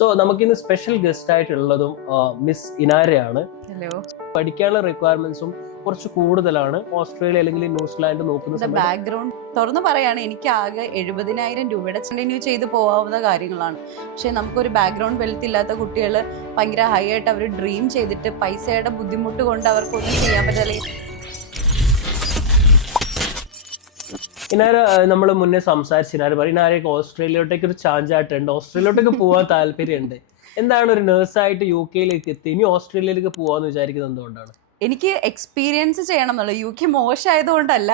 So നമുക്കിന്ന് special guest ആയിട്ടുള്ളതും miss ഇനാരയാണ്. Hello. പഠിക്കാനുള്ള റിക്വയർമെന്റ്സും കുറച്ച് കൂടുതലാണ്. ഓസ്ട്രേലിയ അല്ലെങ്കിൽ ന്യൂസിലാൻഡ് നോക്കുന്ന സമയത്ത് ബാക്ക്ഗ്രൗണ്ട് തുറന്നു പറയാണ്, എനിക്ക് ആകെ 70,000 രൂപയുടെ കണ്ടിന്യൂ ചെയ്ത് പോകാവുന്ന കാര്യങ്ങളാണ്. പക്ഷെ നമുക്കൊരു ബാക്ക്ഗ്രൗണ്ട് വെൽത്ത് ഇല്ലാത്ത കുട്ടികൾ ഭയങ്കര ഹൈ ആയിട്ട് അവർ ഡ്രീം ചെയ്തിട്ട് പൈസയുടെ ബുദ്ധിമുട്ട് കൊണ്ട് അവർക്കൊന്നും ചെയ്യാൻ പറ്റില്ല. ഇനാര നമ്മൾ മുന്നേ സംസാരിച്ചു. ഇനാര പറയും ഇനാരൊക്കെ ഓസ്ട്രേലിയയിലോട്ടേക്ക് ഒരു ചാഞ്ചാട്ടുണ്ട്, ഓസ്ട്രേലിയയിലോട്ടേക്ക് പോകാൻ താല്പര്യമുണ്ട്. എന്താണ് ഒരു നേഴ്സായിട്ട് UK എത്തി ഇനി ഓസ്ട്രേലിയയിലേക്ക് പോകാന്ന് വിചാരിക്കുന്നത് എന്തുകൊണ്ടാണ്? എനിക്ക് എക്സ്പീരിയൻസ് ചെയ്യണം എന്നുള്ളത്. UK മോശമായതുകൊണ്ടല്ല,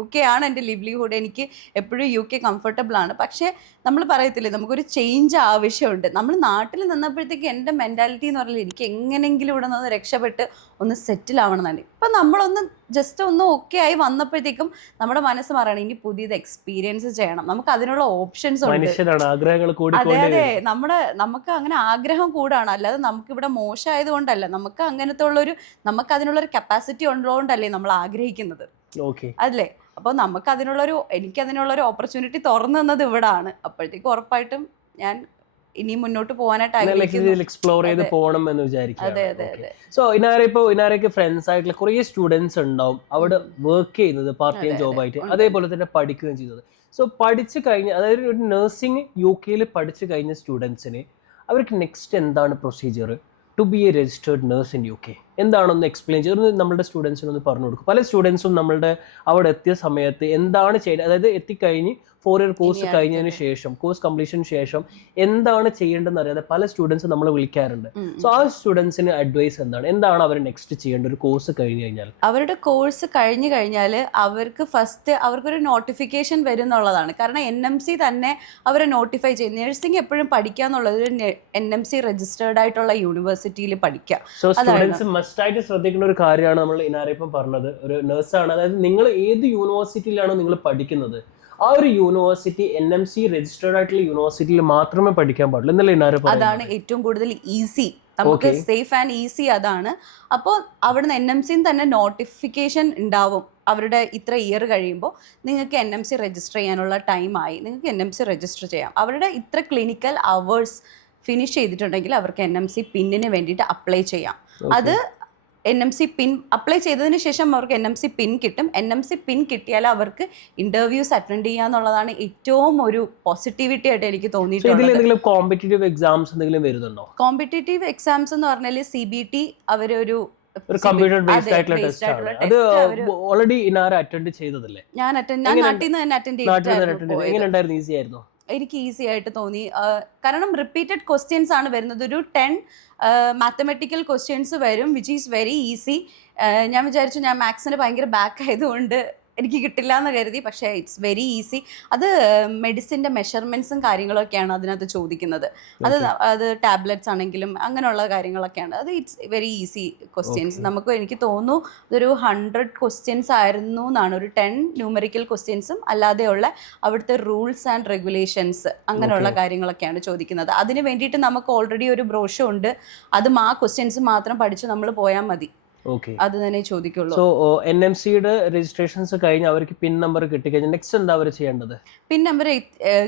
UK ആണ് എൻ്റെ ലിവ്ലിഹുഡ്. എനിക്ക് എപ്പോഴും UK കംഫർട്ടബിൾ ആണ്. പക്ഷേ നമ്മൾ പറയത്തില്ലേ, നമുക്കൊരു ചേഞ്ച് ആവശ്യമുണ്ട്. നമ്മൾ നാട്ടിൽ നിന്നപ്പോഴത്തേക്ക് എൻ്റെ മെൻറ്റാലിറ്റി എന്ന് പറഞ്ഞാൽ എനിക്ക് എങ്ങനെയെങ്കിലും ഇവിടെ നിന്ന് രക്ഷപ്പെട്ട് ഒന്ന് സെറ്റിൽ ആവണമെന്നാണ്. ഇപ്പം നമ്മളൊന്ന് ജസ്റ്റ് ഒന്ന് ഓക്കെ ആയി വന്നപ്പോഴത്തേക്കും നമ്മുടെ മനസ്സ് മാറണം, ഇനി പുതിയത് എക്സ്പീരിയൻസ് ചെയ്യണം. നമുക്ക് അതിനുള്ള ഓപ്ഷൻസ് ഉണ്ട്. അതെ അതെ, നമുക്ക് അങ്ങനെ ആഗ്രഹം കൂടാണ്. അല്ലാതെ നമുക്കിവിടെ മോശമായതുകൊണ്ടല്ല, നമുക്ക് അങ്ങനത്തെ ഉള്ളൊരു നമുക്ക് അതിനുള്ളൊരു കപ്പാസിറ്റി ഉള്ളതുകൊണ്ടല്ലേ നമ്മൾ ആഗ്രഹിക്കുന്നത്, അല്ലേ? അപ്പോൾ എനിക്കതിനുള്ളൊരു ഓപ്പർച്യൂണിറ്റി തുറന്നു തന്നത് ഇവിടാണ്. അപ്പോഴത്തേക്ക് ഉറപ്പായിട്ടും ഞാൻ ഇനി മുന്നോട്ട് പോകാനായിട്ട് എക്സ്പ്ലോർ ചെയ്ത് പോകണം എന്ന് വിചാരിക്കും. സോ ഇനാരയ്ക്ക് ഫ്രണ്ട്സ് ആയിട്ടുള്ള കുറേ സ്റ്റുഡൻസ് ഉണ്ടാവും അവിടെ വർക്ക് ചെയ്യുന്നത് പാർട്ട് ടൈം ജോബായിട്ട്, അതേപോലെ തന്നെ പഠിക്കുകയും ചെയ്യുന്നത്. സോ പഠിച്ചു കഴിഞ്ഞ, അതായത് ഒരു നഴ്സിംഗ് UK പഠിച്ചു കഴിഞ്ഞ സ്റ്റുഡൻസിന് അവർക്ക് നെക്സ്റ്റ് എന്താണ് procedure to be a registered nurse in UK എന്താണെന്ന് എക്സ്പ്ലെയിൻ ചെയ്ത് നമ്മുടെ സ്റ്റുഡൻസിനൊന്ന് പറഞ്ഞു കൊടുക്കും. പല സ്റ്റുഡൻസും നമ്മളുടെ അവിടെ എത്തിയ സമയത്ത് എന്താണ് ചെയ്യുന്നത്, അതായത് എത്തിക്കഴിഞ്ഞ് 4 ഇയർ കോഴ്സ് കഴിഞ്ഞതിന് ശേഷം, കോഴ്സ് കംപ്ലീഷന് ശേഷം എന്താണ് ചെയ്യേണ്ടതെന്ന് അറിയാതെ പല സ്റ്റുഡൻസ് നമ്മളെ വിളിക്കാറുണ്ട്. സോ ആ സ്റ്റുഡൻസിന് അഡ്വൈസ് എന്താണ് അവർ നെക്സ്റ്റ് ചെയ്യേണ്ട ഒരു കോഴ്സ് കഴിഞ്ഞു കഴിഞ്ഞാൽ? അവരുടെ കോഴ്സ് കഴിഞ്ഞു കഴിഞ്ഞാൽ അവർക്ക് ഫസ്റ്റ് അവർക്കൊരു നോട്ടിഫിക്കേഷൻ വരും എന്നുള്ളതാണ്. കാരണം NMC തന്നെ അവരെ നോട്ടിഫൈ ചെയ്യും. നഴ്സിംഗ് എപ്പോഴും പഠിക്കുക എന്നുള്ളത് ഒരു NMC രജിസ്റ്റേർഡ് ആയിട്ടുള്ള യൂണിവേഴ്സിറ്റിയിൽ പഠിക്കാം. സോ സ്റ്റുഡൻസ് മസ്റ്റ് ആയിട്ട് ശ്രദ്ധിക്കുന്ന ഒരു കാര്യമാണ് നമ്മൾ ഇനാരിപ്പം പറഞ്ഞത്. ഒരു നഴ്സാണ്, അതായത് നിങ്ങൾ ഏത് യൂണിവേഴ്സിറ്റിയിലാണോ നിങ്ങൾ പഠിക്കുന്നത് ആ ഒരു യൂണിവേഴ്സിറ്റി NMC രജിസ്റ്റേർഡ് ആയിട്ടുള്ള യൂണിവേഴ്സിറ്റിയിൽ മാത്രമേ പഠിക്കാൻ പാടുള്ളൂ എന്നല്ലേ ഇനാര പറയുന്നത്? അതാണ് ഏറ്റവും കൂടുതൽ ഈസി, നമുക്ക് സേഫ് ആൻഡ് ഈസി അതാണ്. അപ്പോൾ അവിടുന്ന് NMC തന്നെ നോട്ടിഫിക്കേഷൻ ഉണ്ടാവും, അവരുടെ ഇത്ര ഇയർ കഴിയുമ്പോൾ നിങ്ങൾക്ക് NMC രജിസ്റ്റർ ചെയ്യാനുള്ള ടൈമായി, നിങ്ങൾക്ക് NMC രജിസ്റ്റർ ചെയ്യാം. അവരുടെ ഇത്ര ക്ലിനിക്കൽ അവേഴ്സ് ഫിനിഷ് ചെയ്തിട്ടുണ്ടെങ്കിൽ അവർക്ക് NMC പിന്നിന് വേണ്ടിയിട്ട് അപ്ലൈ ചെയ്യാം. അത് NMC പിൻ അപ്ലൈ ചെയ്തതിന് ശേഷം അവർക്ക് NMC പിൻ കിട്ടും. NMC പിൻ കിട്ടിയാൽ അവർക്ക് ഇന്റർവ്യൂസ് അറ്റൻഡ് ചെയ്യുക എന്നുള്ളതാണ് ഏറ്റവും ഒരു പോസിറ്റിവിറ്റി ആയിട്ട് എനിക്ക് തോന്നിയിട്ടുള്ളത്. കോമ്പറ്റേറ്റീവ് എക്സാംസ് എന്തെങ്കിലും വരുന്നുണ്ടോ? കോമ്പറ്റേറ്റീവ് എക്സാംസ് എന്ന് പറഞ്ഞാൽ CBT അവരൊരു കമ്പ്യൂട്ടർ ബേസ്ഡ് ആയിട്ടുള്ള ടെസ്റ്റ് ആണ്. അത് ഓൾറെഡി ഇനാര അറ്റൻഡ് ചെയ്തതല്ലേ? ഞാൻ നാട്ടിൽ നിന്ന് തന്നെ അറ്റൻഡ് ചെയ്തിട്ടായിരുന്നു. എങ്ങനെയുണ്ടായിരുന്നു? ഈസി ആയിരുന്നോ? എനിക്ക് ഈസി ആയിട്ട് തോന്നി. കാരണം റിപ്പീറ്റഡ് ക്വസ്റ്റ്യൻസ് ആണ് വരുന്നത്. ഒരു 10 മാത്തമെറ്റിക്കൽ ക്വസ്റ്റ്യൻസ് വരും, വിച്ച് ഈസ് വെരി ഈസി. ഞാൻ വിചാരിച്ചു ഞാൻ മാത്സിന് ഭയങ്കര ബാക്ക് ആയതുകൊണ്ട് എനിക്ക് കിട്ടില്ല എന്ന് കരുതി. പക്ഷേ ഇറ്റ്സ് വെരി ഈസി. അത് മെഡിസിൻ്റെ മെഷർമെൻറ്റ്സും കാര്യങ്ങളൊക്കെയാണ് അതിനകത്ത് ചോദിക്കുന്നത്. അത് ടാബ്ലറ്റ്സ് ആണെങ്കിലും അങ്ങനെയുള്ള കാര്യങ്ങളൊക്കെയാണ്. അത് ഇറ്റ്സ് വെരി ഈസി ക്വസ്റ്റ്യൻസ്. എനിക്ക് തോന്നുന്നു ഇതൊരു 100 ക്വസ്റ്റ്യൻസ് ആയിരുന്നു എന്നാണ്. ഒരു 10 ന്യൂമറിക്കൽ ക്വസ്റ്റ്യൻസും അല്ലാതെയുള്ള അവിടുത്തെ റൂൾസ് ആൻഡ് റെഗുലേഷൻസ് അങ്ങനെയുള്ള കാര്യങ്ങളൊക്കെയാണ് ചോദിക്കുന്നത്. അതിന് വേണ്ടിയിട്ട് നമുക്ക് ഓൾറെഡി ഒരു ബ്രോഷർ ഉണ്ട്. അതും ആ ക്വസ്റ്റ്യൻസ് മാത്രം പഠിച്ച് നമ്മൾ പോയാൽ മതി. അത് തന്നെ ചോദിക്കുള്ളൂ. സോ NMCയുടെ രജിസ്ട്രേഷൻസ് കഴിഞ്ഞ് അവർക്ക് പിൻ നമ്പർ കിട്ടിക്കഴിഞ്ഞാൽ നെക്സ്റ്റ് എന്താ അവർ ചെയ്യേണ്ടത്? പിൻ നമ്പർ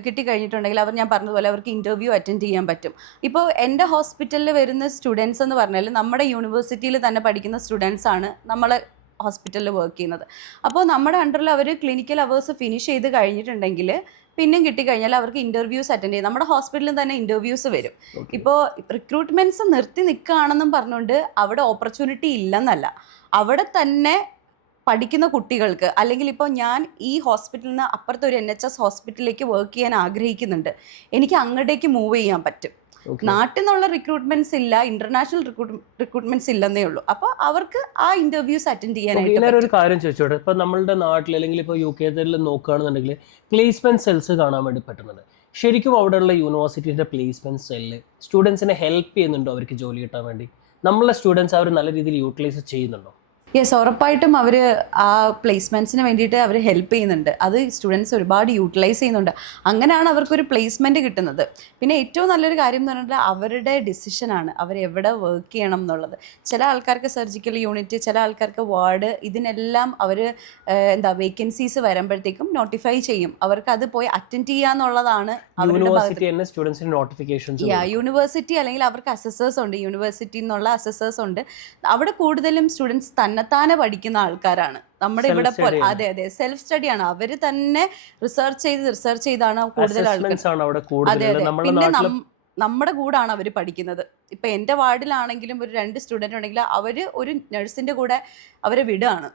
കിട്ടിക്കഴിഞ്ഞിട്ടുണ്ടെങ്കിൽ ഞാൻ പറഞ്ഞതുപോലെ അവർക്ക് ഇന്റർവ്യൂ അറ്റൻഡ് ചെയ്യാൻ പറ്റും. ഇപ്പോൾ എൻ്റെ ഹോസ്പിറ്റലിൽ വരുന്ന സ്റ്റുഡൻസ് എന്ന് പറഞ്ഞാൽ നമ്മുടെ യൂണിവേഴ്സിറ്റിയിൽ തന്നെ പഠിക്കുന്ന സ്റ്റുഡൻസ് ആണ് നമ്മളെ ഹോസ്പിറ്റലിൽ വർക്ക് ചെയ്യുന്നത്. അപ്പോൾ നമ്മുടെ അണ്ടറിൽ അവർ ക്ലിനിക്കൽ അവേഴ്സ് ഫിനിഷ് ചെയ്ത് കഴിഞ്ഞിട്ടുണ്ടെങ്കിൽ പിന്നെയും കിട്ടിക്കഴിഞ്ഞാൽ അവർക്ക് ഇൻ്റർവ്യൂസ് അറ്റൻഡ് ചെയ്യും. നമ്മുടെ ഹോസ്പിറ്റലിൽ തന്നെ ഇൻ്റർവ്യൂസ് വരും. ഇപ്പോൾ റിക്രൂട്ട്മെൻറ്റ്സ് നിർത്തി നിൽക്കുകയാണെന്നും പറഞ്ഞുകൊണ്ട് അവിടെ ഓപ്പർച്യൂണിറ്റി ഇല്ലെന്നല്ല. അവിടെ തന്നെ പഠിക്കുന്ന കുട്ടികൾക്ക്, അല്ലെങ്കിൽ ഇപ്പോൾ ഞാൻ ഈ ഹോസ്പിറ്റലിൽ നിന്ന് അപ്പുറത്തെ ഒരു NHS ഹോസ്പിറ്റലിലേക്ക് വർക്ക് ചെയ്യാൻ ആഗ്രഹിക്കുന്നുണ്ട്, എനിക്ക് അങ്ങോട്ടേക്ക് മൂവ് ചെയ്യാൻ പറ്റും. നാട്ടിൽ നിന്നുള്ള റിക്രൂട്ട്മെന്റ്സ് ഇല്ല, ഇന്റർനാഷണൽ റിക്രൂട്ട്മെന്റ്സ് ഇല്ലെന്നേ ഉള്ളൂ. അപ്പോൾ അവർക്ക് ആ ഇന്റർവ്യൂസ് അറ്റൻഡ് ചെയ്യാനായിട്ട്. ഒരു കാര്യം ചോദിച്ചോട്ടെ, ഇപ്പൊ നമ്മളുടെ നാട്ടിൽ അല്ലെങ്കിൽ ഇപ്പോൾ UK നോക്കുകയാണെന്നുണ്ടെങ്കിൽ പ്ലേസ്മെന്റ് സെൽസ് കാണാൻ വേണ്ടി പറ്റുന്നുണ്ട്. ശരിക്കും അവിടെയുള്ള യൂണിവേഴ്സിറ്റിയുടെ പ്ലേസ്മെന്റ് സെല്ല് സ്റ്റുഡൻസിനെ ഹെൽപ്പ് ചെയ്യുന്നുണ്ടോ അവർക്ക് ജോലി കിട്ടാൻ വേണ്ടി? നമ്മളെ സ്റ്റുഡൻസ് അവർ നല്ല രീതിയിൽ യൂട്ടിലൈസ് ചെയ്യുന്നുണ്ടോ? യെസ്, ഉറപ്പായിട്ടും അവർ ആ പ്ലേസ്മെൻറ്റ്സിന് വേണ്ടിയിട്ട് അവർ ഹെൽപ്പ് ചെയ്യുന്നുണ്ട്. അത് സ്റ്റുഡൻസ് ഒരുപാട് യൂട്ടിലൈസ് ചെയ്യുന്നുണ്ട്. അങ്ങനെയാണ് അവർക്കൊരു പ്ലേസ്മെൻറ്റ് കിട്ടുന്നത്. പിന്നെ ഏറ്റവും നല്ലൊരു കാര്യം എന്ന് പറഞ്ഞാൽ അവരുടെ ഡിസിഷനാണ് അവരെവിടെ വർക്ക് ചെയ്യണം എന്നുള്ളത്. ചില ആൾക്കാർക്ക് സർജിക്കൽ യൂണിറ്റ്, ചില ആൾക്കാർക്ക് വാർഡ്, ഇതിനെല്ലാം അവർ വേക്കൻസീസ് വരുമ്പോഴത്തേക്കും നോട്ടിഫൈ ചെയ്യും. അവർക്ക് അത് പോയി അറ്റൻഡ് ചെയ്യാന്നുള്ളതാണ് അവരുടെ യൂണിവേഴ്സിറ്റി, അല്ലെങ്കിൽ അവർക്ക് അസസേഴ്സ് ഉണ്ട്, യൂണിവേഴ്സിറ്റി എന്നുള്ള അസസേഴ്സ് ഉണ്ട്. അവിടെ കൂടുതലും സ്റ്റുഡൻസ് തന്നെത്താനെ പഠിക്കുന്ന ആൾക്കാരാണ്. നമ്മുടെ ഇവിടെ പോലെ അതെ അതെ സെൽഫ് സ്റ്റഡിയാണ്. അവർ തന്നെ റിസർച്ച് ചെയ്താണ് കൂടുതൽ ആൾക്കാർ. അതെ അതെ. പിന്നെ നമ്മുടെ കൂടാണ് അവർ പഠിക്കുന്നത്. ഇപ്പം എൻ്റെ വാർഡിലാണെങ്കിലും ഒരു 2 സ്റ്റുഡൻറ്റ് ഉണ്ടെങ്കിൽ അവർ ഒരു നഴ്സിൻ്റെ കൂടെ അവരെ വിടുകയാണ്.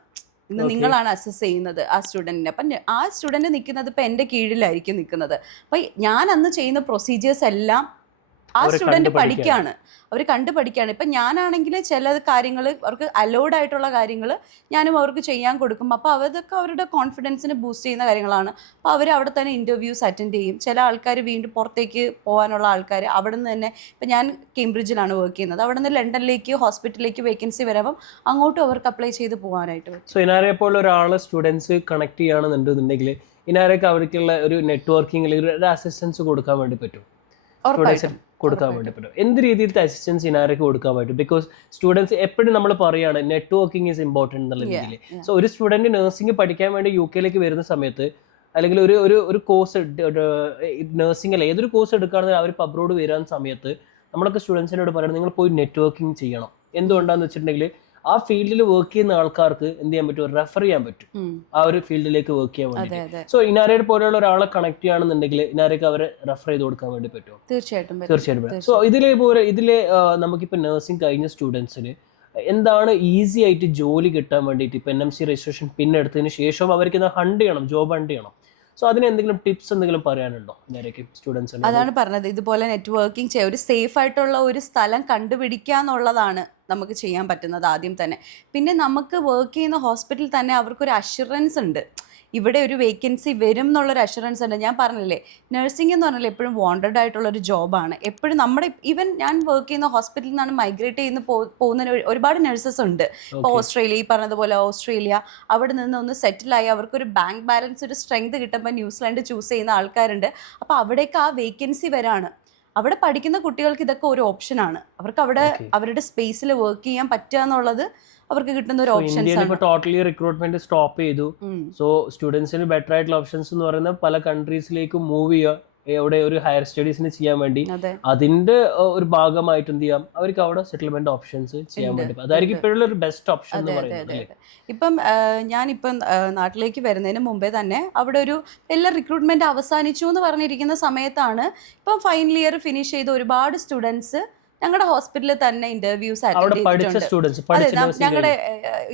ഇന്ന് നിങ്ങളാണ് അസസ് ചെയ്യുന്നത് ആ സ്റ്റുഡൻറ്റിനെ. അപ്പം ആ സ്റ്റുഡൻറ്റ് നിൽക്കുന്നത് ഇപ്പം എൻ്റെ കീഴിലായിരിക്കും നിൽക്കുന്നത്. അപ്പം ഞാൻ അന്ന് ചെയ്യുന്ന പ്രൊസീജിയേഴ്സ് എല്ലാം ആ സ്റ്റുഡൻറ്റ് പഠിക്കുകയാണ്, അവർ കണ്ടു പഠിക്കുകയാണ്. ഇപ്പം ഞാനാണെങ്കിൽ ചില കാര്യങ്ങൾ അവർക്ക് അലൗഡ് ആയിട്ടുള്ള കാര്യങ്ങൾ ഞാനും അവർക്ക് ചെയ്യാൻ കൊടുക്കും. അപ്പോൾ അതൊക്കെ അവരുടെ കോൺഫിഡൻസിനെ ബൂസ്റ്റ് ചെയ്യുന്ന കാര്യങ്ങളാണ്. അപ്പോൾ അവർ അവിടെ തന്നെ ഇൻ്റർവ്യൂസ് അറ്റൻഡ് ചെയ്യും. ചില ആൾക്കാർ വീണ്ടും പുറത്തേക്ക് പോകാനുള്ള ആൾക്കാർ അവിടെ നിന്ന് തന്നെ, ഇപ്പം ഞാൻ കേംബ്രിഡ്ജിലാണ് വർക്ക് ചെയ്യുന്നത്, അവിടെ നിന്ന് ലണ്ടനിലേക്ക് ഹോസ്പിറ്റലിലേക്ക് വേക്കൻസി വരുമ്പം അങ്ങോട്ടും അവർക്ക് അപ്ലൈ ചെയ്ത് പോകാനായിട്ട് പറ്റും. സോ ഇനാരെ പോലെ ഒരാൾ സ്റ്റുഡൻസ് കണക്ട് ചെയ്യുകയാണെന്നുണ്ടെങ്കിൽ ഇനാരൊക്കെ അവർക്കുള്ള ഒരു നെറ്റ്വർക്കിംഗ് ഒരു അസിസ്റ്റൻസ് കൊടുക്കാൻ വേണ്ടി പറ്റും, കൊടുക്കാൻ വേണ്ടി പറ്റും. എന്ത് രീതിയിലത്തെ അസിസ്റ്റൻസ് ഇനാരൊക്കെ കൊടുക്കാൻ പറ്റും? ബിക്കോസ് സ്റ്റുഡൻസ് എപ്പോഴും നമ്മൾ പറയുകയാണ് നെറ്റ്വർക്കിംഗ് ഈസ് ഇമ്പോർട്ടൻറ്റ് എന്നുള്ള രീതിയിൽ. സോ ഒരു സ്റ്റുഡൻറ്റ് നഴ്സിംഗ് പഠിക്കാൻ വേണ്ടി UK വരുന്ന സമയത്ത്, അല്ലെങ്കിൽ ഒരു കോഴ്സ് നഴ്സിംഗ് അല്ല ഏതൊരു കോഴ്സ് എടുക്കുകയാണെങ്കിൽ അവർ അബ്രോഡ് വരുന്ന സമയത്ത് നമ്മളൊക്കെ സ്റ്റുഡൻസിനോട് പറയണം നിങ്ങൾ പോയി നെറ്റ്വർക്കിംഗ് ചെയ്യണം. എന്തുകൊണ്ടാന്ന് വെച്ചിട്ടുണ്ടെങ്കിൽ ആ ഫീൽഡിൽ വർക്ക് ചെയ്യുന്ന ആൾക്കാർക്ക് എന്ത് ചെയ്യാൻ പറ്റും, റെഫർ ചെയ്യാൻ പറ്റും ആ ഒരു ഫീൽഡിലേക്ക് വർക്ക് ചെയ്യാൻ വേണ്ടി. സോ ഇനാരയുടെ പോലെയുള്ള ഒരാളെ കണക്ട് ചെയ്യുകയാണെന്നുണ്ടെങ്കിൽ ഇനാരയ്ക്ക് അവരെ റെഫർ ചെയ്ത് കൊടുക്കാൻ വേണ്ടി പറ്റും. തീർച്ചയായിട്ടും. സോ ഇതിലെ നമുക്കിപ്പോൾ നഴ്സിംഗ് കഴിഞ്ഞ സ്റ്റുഡൻസിന് എന്താണ് ഈസി ആയിട്ട് ജോലി കിട്ടാൻ വേണ്ടിയിട്ട് ഇപ്പം NMC രജിസ്ട്രേഷൻ പിന്നെടുത്തതിന് ശേഷം അവർക്ക് ജോബ് ഹണ്ട് ചെയ്യണം. സോ അതിന് എന്തെങ്കിലും ടിപ്സ് എന്തെങ്കിലും പറയാനുണ്ടോ സ്റ്റുഡൻസിന്? അതാണ് പറഞ്ഞത്, ഇതുപോലെ നെറ്റ്വർക്കിംഗ് ചെയ്യുക, ഒരു സേഫ് ആയിട്ടുള്ള ഒരു സ്ഥലം കണ്ടുപിടിക്കുക എന്നുള്ളതാണ് നമുക്ക് ചെയ്യാൻ പറ്റുന്നത് ആദ്യം തന്നെ. പിന്നെ നമുക്ക് വർക്ക് ചെയ്യുന്ന ഹോസ്പിറ്റലിൽ തന്നെ അവർക്കൊരു അഷുറൻസ് ഉണ്ട്, ഇവിടെ ഒരു വേക്കൻസി വരും എന്നുള്ളൊരു അഷുറൻസ് ഉണ്ട്. ഞാൻ പറഞ്ഞില്ലേ, നഴ്സിംഗ് എന്ന് പറഞ്ഞാൽ എപ്പോഴും വാണ്ടഡ് ആയിട്ടുള്ളൊരു ജോബാണ്. എപ്പോഴും നമ്മുടെ ഈവൻ ഞാൻ വർക്ക് ചെയ്യുന്ന ഹോസ്പിറ്റലിൽ നിന്നാണ് മൈഗ്രേറ്റ് ചെയ്യുന്ന പോകുന്ന ഒരുപാട് നഴ്സസ് ഉണ്ട്. ഇപ്പോൾ ഓസ്ട്രേലിയ, ഈ പറഞ്ഞതുപോലെ ഓസ്ട്രേലിയ, അവിടെ നിന്ന് ഒന്ന് സെറ്റിലായി അവർക്കൊരു ബാങ്ക് ബാലൻസ്, ഒരു സ്ട്രെങ്ത് കിട്ടുമ്പോൾ ന്യൂസിലാൻഡ് ചൂസ് ചെയ്യുന്ന ആൾക്കാരുണ്ട്. അപ്പോൾ അവിടേക്ക് ആ വേക്കൻസി വരാണ്. അവിടെ പഠിക്കുന്ന കുട്ടികൾക്ക് ഇതൊക്കെ ഒരു ഓപ്ഷനാണ്. അവർക്ക് അവിടെ അവരുടെ സ്പേസിൽ വർക്ക് ചെയ്യാൻ പറ്റുക എന്നുള്ളത് അവർക്ക് കിട്ടുന്ന ഒരു ഓപ്ഷൻസ് ആണ്. ടോട്ടലി റിക്രൂട്ട്മെന്റ് സ്റ്റോപ്പ് ചെയ്തു. സോ സ്റ്റുഡൻസിന് ബെറ്റർ ആയിട്ടുള്ള ഓപ്ഷൻസ് എന്ന് പറയുന്നത് പല കൺട്രീസിലേക്ക് മൂവ് ചെയ്യുക, എവിടെ ഒരു ഹയർ സ്റ്റഡീസിന് ചെയ്യാൻ വേണ്ടി. അതിന്റെ ഒരു ഭാഗമായിട്ട് എന്ത് ചെയ്യാം, അവർക്ക് അവിടെ സെറ്റിൽമെന്റ് ഓപ്ഷൻസ് ചെയ്യാൻ വേണ്ടി. അതായിരിക്കും ഇപ്പോഴുള്ള ഒരു ബെസ്റ്റ് ഓപ്ഷൻ എന്ന് പറയുന്നത്. ഇപ്പം ഞാനിപ്പം നാട്ടിലേക്ക് വരുന്നതിന് മുമ്പേ തന്നെ അവിടെ ഒരു എല്ലാ റിക്രൂട്ട്മെന്റ് അവസാനിച്ചു എന്ന് പറഞ്ഞിരിക്കുന്ന സമയത്താണ് ഇപ്പം ഫൈനൽ ഇയർ ഫിനിഷ് ചെയ്ത ഒരുപാട് സ്റ്റുഡൻസ് ഞങ്ങളുടെ ഹോസ്പിറ്റലിൽ തന്നെ ഇന്റർവ്യൂസ് അറ്റൻഡ് ചെയ്തിട്ടുണ്ട്. അതെ, ഞങ്ങളുടെ